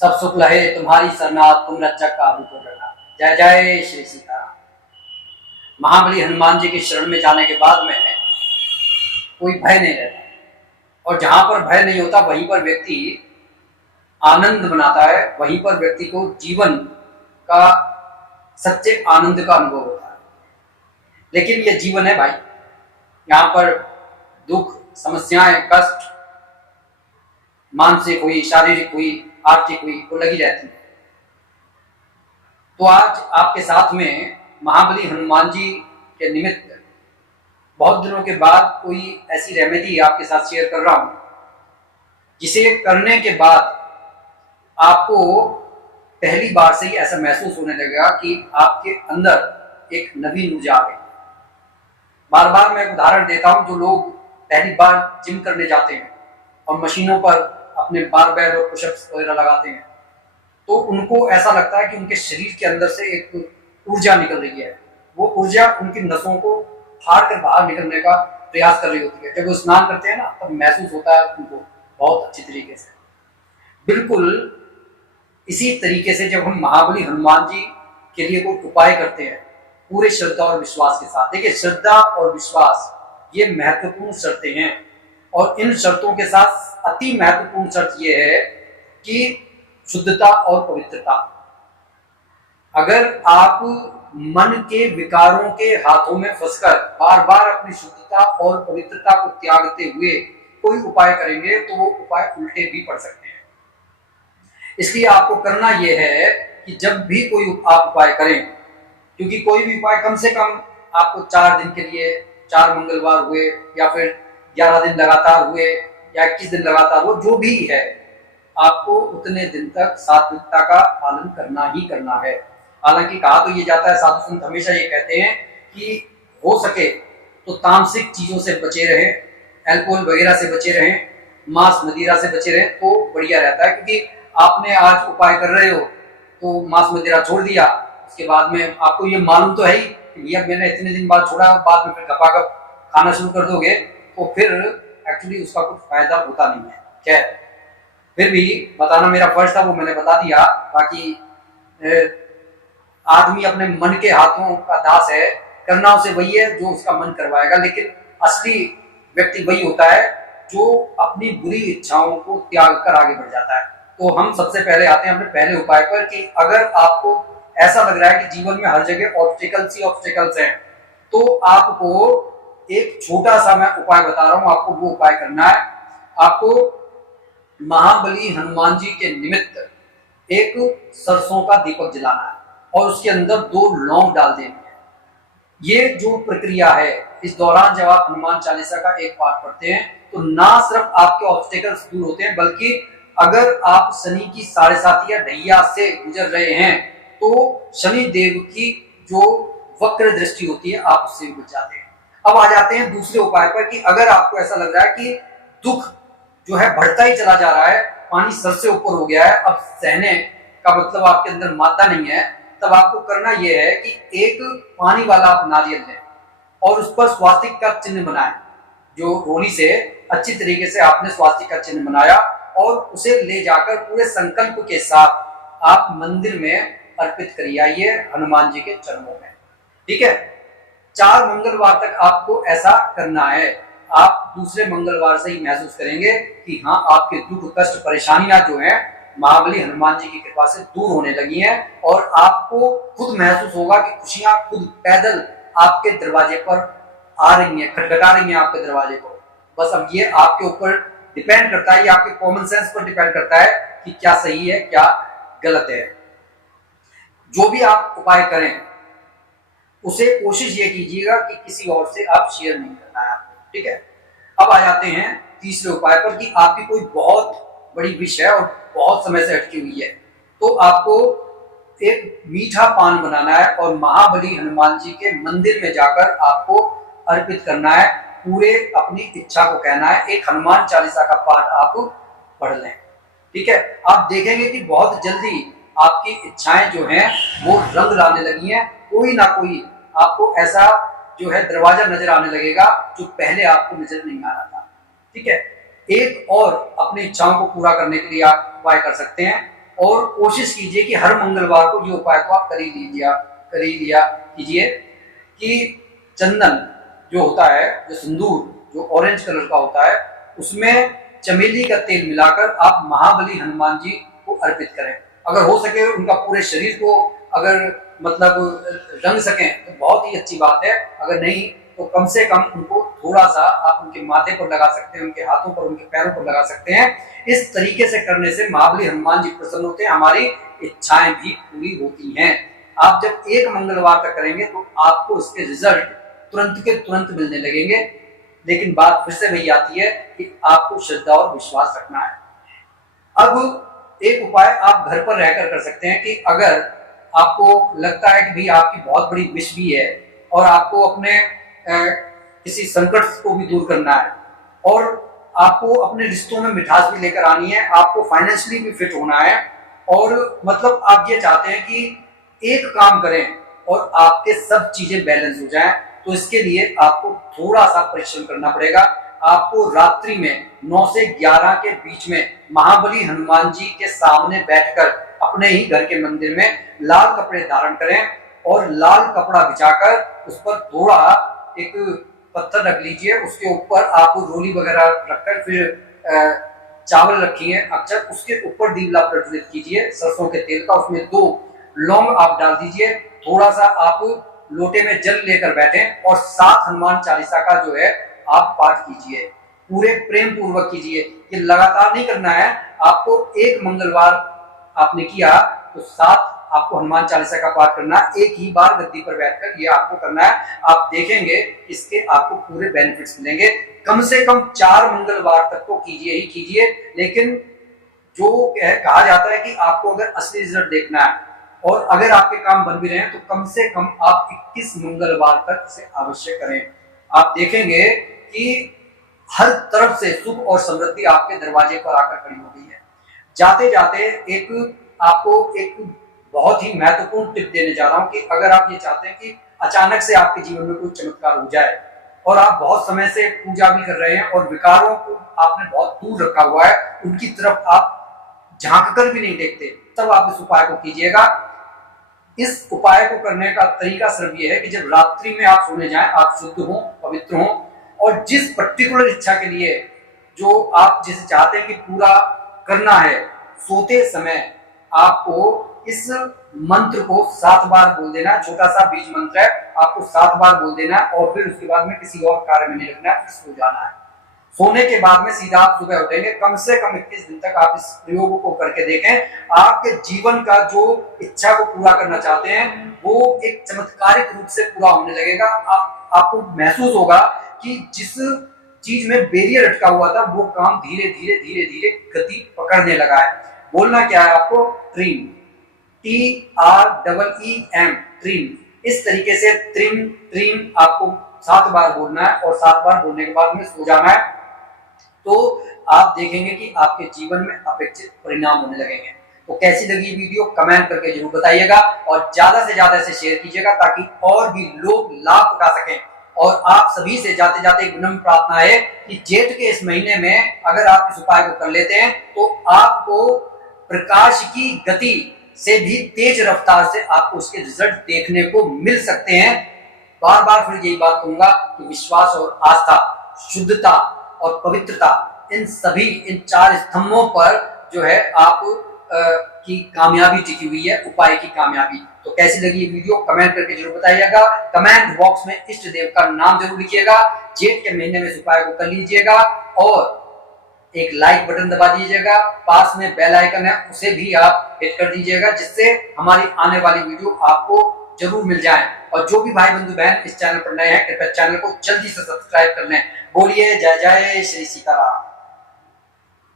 सब सुख लहे तुम्हारी सरनाथ, तुम रक्षक काहू को डरना। जय जय श्री सीताराम। महाबली हनुमान जी की शरण में जाने के बाद में कोई भय नहीं रहता, और जहां पर भय नहीं होता वहीं पर व्यक्ति आनंद मनाता है, वहीं पर व्यक्ति को जीवन का सच्चे आनंद का अनुभव होता है। लेकिन यह जीवन है भाई, यहाँ पर दुख, समस्याएं, कष्ट, मानसिक हुई, शारीरिक हुई, आर्थिक हुई, वो लगी रहती है। तो आज आपके साथ में महाबली हनुमान जी के निमित्त बहुत दिनों के बाद कोई ऐसी रेमेडी आपके साथ शेयर कर रहा हूं, जिसे करने के बाद आपको पहली बार से ही ऐसा महसूस होने लगेगा कि आपके अंदर एक नवीन ऊर्जा आ गई। बार बार मैं उदाहरण देता हूं, जो लोग पहली बार जिम करने जाते हैं और मशीनों पर अपने बारबेल और पुशअप्स वगैरह लगाते हैं, तो उनको ऐसा लगता है कि उनके शरीर के अंदर से एक ऊर्जा निकल रही है। वो ऊर्जा उनकी नसों को फाड़ कर बाहर निकलने का प्रयास कर रही होती है। जब वो स्नान करते हैं ना, तब महसूस होता है उनको बहुत अच्छी तरीके से। बिल्कुल इसी तरीके से जब हम महाबली हनुमान जी के लिए कोई उपाय करते हैं पूरे श्रद्धा और विश्वास के साथ, देखिए श्रद्धा और विश्वास ये महत्वपूर्ण शर्तें हैं, और इन शर्तों के साथ अति महत्वपूर्ण शर्त यह है कि शुद्धता और पवित्रता। अगर आप मन के विकारों के हाथों में फंसकर बार बार अपनी शुद्धता और पवित्रता को त्यागते हुए कोई उपाय करेंगे तो वो उपाय उल्टे भी पड़ सकते हैं। इसलिए आपको करना यह है कि जब भी कोई आप उपाय करें, क्योंकि कोई भी उपाय कम से कम आपको 4 दिन के लिए, 4 मंगलवार हुए या फिर 11 दिन लगातार हुए या 21 दिन लगातार हुए, जो भी है, आपको उतने दिन तक सात्विकता का पालन करना ही करना है। हालांकि कहा तो ये जाता है, साधु संत हमेशा ये कहते हैं कि हो सके तो तामसिक चीजों से बचे रहें, अल्कोहल वगैरह से बचे रहें, मांस मदिरा से बचे रहें तो बढ़िया रहता है। क्योंकि आपने आज उपाय कर रहे हो तो मांस मदिरा छोड़ दिया, उसके बाद में आपको ये मालूम तो है ही कि भैया मैंने इतने दिन बाद छोड़ा, बाद में फिर गपागप खाना शुरू कर दोगे तो फिर एक्चुअली उसका कुछ फायदा होता नहीं है। क्या फिर भी बताना मेरा फर्ज था, वो मैंने बता दिया। बाकी आदमी अपने मन के हाथों का दास है, करना उसे वही है जो उसका मन करवाएगा, लेकिन असली व्यक्ति वही होता है जो अपनी बुरी इच्छाओं को त्याग कर आगे बढ़ जाता है। तो हम सबसे पहले आते हैं अपने पहले उपाय पर कि अगर आपको ऐसा लग रहा है कि जीवन में हर जगह ऑब्स्टिकल्स ही ऑब्स्टिकल्स हैं, तो आपको एक छोटा सा मैं उपाय बता रहा हूं, आपको वो उपाय करना है। आपको महाबली हनुमान जी के निमित्त एक सरसों का दीपक जलाना है और उसके अंदर 2 लौंग डाल देनी है। ये जो प्रक्रिया है, इस दौरान जब आप हनुमान चालीसा का एक पाठ पढ़ते हैं तो ना सिर्फ आपके ऑब्स्टिकल्स दूर होते हैं, बल्कि अगर आप शनि की 7.5 या ढैया से गुजर रहे हैं तो शनि देव की जो वक्र दृष्टि होती है आप उससे भी बच जाते हैं। अब आ जाते हैं दूसरे उपाय पर कि अगर आपको ऐसा लग रहा है कि दुख जो है बढ़ता ही चला जा रहा है, पानी सर से ऊपर हो गया है, अब सहने का मतलब आपके अंदर मादा नहीं है, तब आपको करना यह है कि एक पानी वाला आप नारियल लें और उस पर स्वास्तिक का चिन्ह बनाएं। जो रोली से अच्छी तरीके से आपने स्वास्तिक का चिन्ह बनाया और उसे ले जाकर पूरे संकल्प के साथ आप मंदिर में अर्पित करिए आइए हनुमान जी के चरणों में। ठीक है, 4 मंगलवार तक आपको ऐसा करना है। आप दूसरे मंगलवार से ही महसूस करेंगे कि हाँ, आपके दुख, कष्ट, परेशानियां जो हैं महाबली हनुमान जी की कृपा से दूर होने लगी हैं और आपको खुद महसूस होगा कि खुशियां खुद पैदल आपके दरवाजे पर आ रही हैं, खटखटा रही हैं आपके दरवाजे पर। बस अब ये आपके ऊपर डिपेंड करता है, ये आपके कॉमन सेंस पर डिपेंड करता है कि क्या सही है क्या गलत है। जो भी आप उपाय करें उसे कोशिश ये कीजिएगा कि किसी और से आप शेयर नहीं करना है आपको। ठीक है, अब आ जाते हैं तीसरे उपाय पर कि आपकी कोई बहुत बड़ी विश है और बहुत समय से अटकी हुई है, तो आपको एक मीठा पान बनाना है और महाबली हनुमान जी के मंदिर में जाकर आपको अर्पित करना है। पूरे अपनी इच्छा को कहना है, एक हनुमान चालीसा का पाठ आप पढ़ लें। ठीक है, आप देखेंगे कि बहुत जल्दी आपकी इच्छाएं जो हैं वो रंग लाने लगी हैं। कोई ना कोई आपको ऐसा जो है दरवाजा नजर आने लगेगा जो पहले आपको नजर नहीं आ रहा था। ठीक है, एक और अपनी इच्छाओं को पूरा करने के लिए आप उपाय कर सकते हैं और कोशिश कीजिए कि हर मंगलवार को ये उपाय को आप कर ही लिया कीजिए कि चंदन जो होता है, जो सिंदूर जो ऑरेंज कलर का होता है, उसमें चमेली का तेल मिलाकर आप महाबली हनुमान जी को अर्पित करें। अगर हो सके उनका पूरे शरीर को अगर मतलब रंग सकें तो बहुत ही अच्छी बात है, अगर नहीं तो कम से कम उनको थोड़ा सा आप उनके माथे पर लगा सकते हैं, उनके हाथों पर, उनके पैरों पर लगा सकते हैं। इस तरीके से करने से महाबली हनुमान जी प्रसन्न होते हैं, हमारी इच्छाएं भी पूरी होती हैं। आप जब एक मंगलवार तक करेंगे तो आपको इसके रिजल्ट तुरंत के तुरंत मिलने लगेंगे। लेकिन बात फिर से वही आती है कि आपको श्रद्धा और विश्वास रखना है। अब एक उपाय आप घर पर रहकर कर सकते हैं कि अगर आपको लगता है कि भाई आपकी बहुत बड़ी विश भी है और आपको अपने किसी संकट को भी दूर करना है और आपको अपने रिश्तों में मिठास भी लेकर आनी है, आपको फाइनेंशियली भी फिट होना है और मतलब आप ये चाहते हैं कि एक काम करें और आपके सब चीजें बैलेंस हो जाएं, तो इसके लिए आपको थोड़ा सा परिश्रम करना पड़ेगा। आपको रात्रि में 9 से 11 के बीच में महाबली हनुमान जी के सामने बैठकर अपने ही घर के मंदिर में लाल कपड़े धारण करें और लाल कपड़ा बिछाकर उस पर थोड़ा एक पत्थर रख लीजिए, उसके ऊपर आप रोली वगैरह रखकर फिर चावल रखिए अक्षर, उसके ऊपर दीवला प्रज्वलित कीजिए सरसों के तेल का, उसमें 2 लौंग आप डाल दीजिए, थोड़ा सा आप लोटे में जल लेकर बैठें और 7 हनुमान चालीसा का जो है आप पाठ कीजिए, पूरे प्रेम पूर्वक कीजिए। ये लगातार नहीं करना है, आपको एक मंगलवार आपने किया तो 7 आपको हनुमान चालीसा का पाठ करना, एक ही बार गद्दी पर बैठकर ये आपको करना है। आप देखेंगे इसके आपको पूरे बेनिफिट्स मिलेंगे। कम से कम 4 मंगलवार तक तो कीजिए ही कीजिए, लेकिन जो कहा जाता है कि आपको अगर असली रिजल्ट देखना है और अगर आपके काम बन भी रहे हैं तो कम से कम आप 21 मंगलवार तक इसे अवश्य करें। आप देखेंगे कि हर तरफ से सुख और समृद्धि आपके दरवाजे पर आकर खड़ी हो गई है। जाते जाते आपको एक बहुत ही महत्वपूर्ण टिप देने जा रहा हूं कि अगर आप ये चाहते हैं कि अचानक से आपके जीवन में कोई चमत्कार हो जाए और आप बहुत समय से पूजा भी कर रहे हैं और विकारों को आपने बहुत दूर रखा हुआ है, उनकी तरफ आप झांक कर भी नहीं देखते, तब आप इस उपाय को कीजिएगा। इस उपाय को करने का तरीका सिर्फ ये है कि जब रात्रि में आप सोने जाएं, आप शुद्ध हों, पवित्र हों और जिस पर्टिकुलर इच्छा के लिए जो आप जिसे चाहते हैं कि पूरा करना है, सोते समय आपको इस मंत्र को 7 बार बोल देना। छोटा सा बीज मंत्र है, आपको 7 बार बोल देना और फिर उसके बाद में किसी और कार्य में नहीं लगना है, फिर सो जाना है। सोने के बाद में सीधा आप सुबह उठेंगे। कम से कम 21 दिन तक आप इस प्रयोग को करके देखें। आपके जीवन का जो इच्छा को पूरा करना चाहते हैं वो एक चमत्कारिक रूप से पूरा होने लगेगा। आपको महसूस होगा कि जिस चीज में बैरियर अटका हुआ था वो काम धीरे धीरे धीरे धीरे गति पकड़ने लगा है। बोलना क्या है आपको? Trim, TREEM, trim. इस तरीके से ट्रीम ट्रीम आपको 7 बार बोलना है और 7 बार बोलने के बाद में सो जाना है। तो आप देखेंगे कि आपके जीवन में अपेक्षित परिणाम होने लगेंगे। तो कैसी लगी वीडियो कमेंट करके जरूर बताइएगा और ज्यादा से ज्यादा इसे शेयर कीजिएगा ताकि और भी लोग लाभ उठा सकें। और आप सभी से जाते जाते एक विनम्र प्रार्थना है कि जेठ के इस महीने में अगर आप इस उपाय को कर लेते हैं तो आपको प्रकाश की गति से भी तेज रफ्तार से आपको उसके रिजल्ट देखने को मिल सकते हैं। बार बार फिर यही बात कहूंगा कि विश्वास और आस्था, शुद्धता और पवित्रता, इन 4 स्तंभों पर जो है आप की कामयाबी टिकी हुई है, उपाय की कामयाबी। तो कैसी लगी ये वीडियो कमेंट करके जरूर बताइएगा। कमेंट बॉक्स में इष्ट देव का नाम जरूर लिखिएगा। जेठ के महीने में इस उपाय को कर लीजिएगा और एक लाइक बटन दबा दीजिएगा। पास में बेल आइकन है, उसे भी आप हिट कर दीजिएगा जिससे हमारी आने वाली वीडियो आपको जरूर मिल जाए। और जो भी भाई बंधु बहन इस चैनल पर नए हैं कृपया चैनल को जल्दी से सब्सक्राइब कर लें। बोलिए जय जय श्री सीताराम।